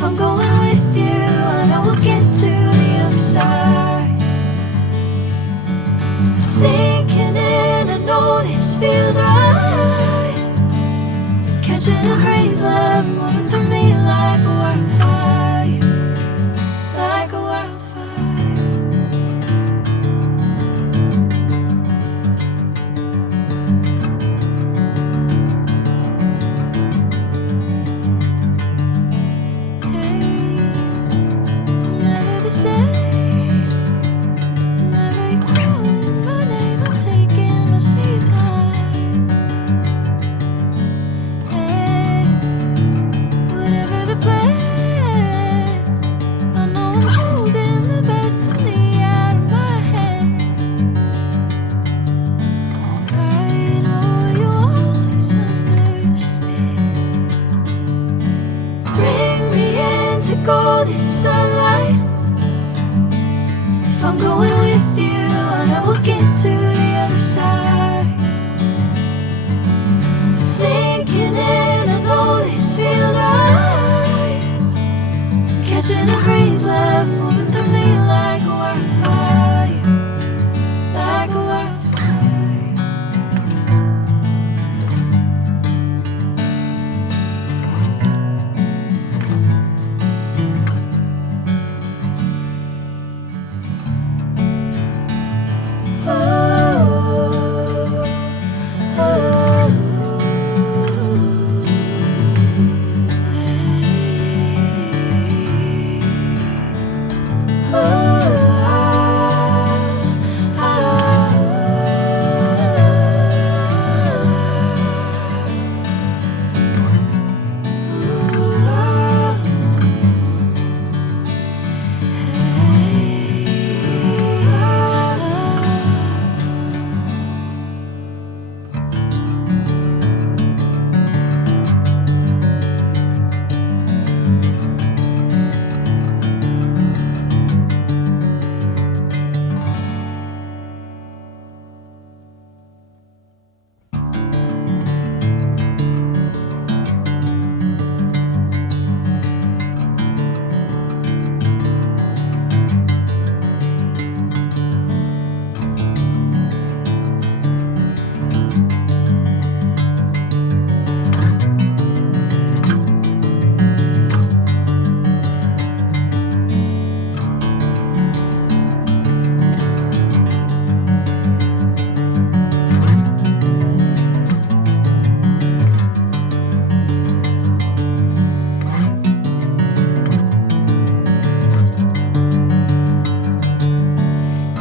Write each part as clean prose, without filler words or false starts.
If I'm going with you, I know we'll get to the other side. Sinking in, I know this feels right. Catching a crazy love, moving through me like a wildfire, like a wildfire. Hey, I'm never the same. Whenever you're calling my name, I'm taking my sweet time. Hey, whatever the plan, I know I'm holding the best of me out of my hand. I know you'll always understand. Bring me into golden sunlight. If I'm going with you, I know we'll get to the other side. Sinking in, I know this feels right. Catching a crazy love, moving through me like a wildfire, like a wildfire.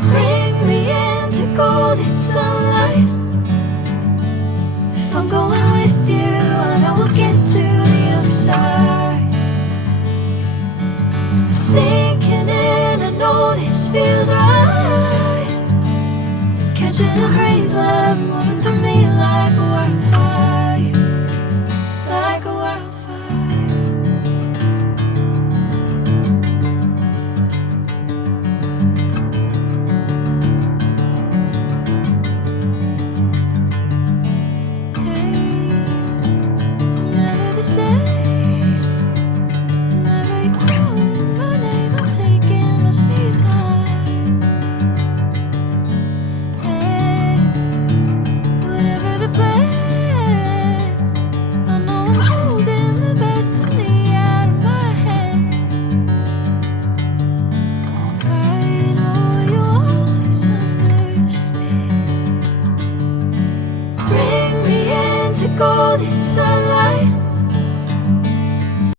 Bring me into golden sunlight. If I'm going with you, I know we'll get to the other side. Sinking in, I know this feels right. Catching a crazy love, moving through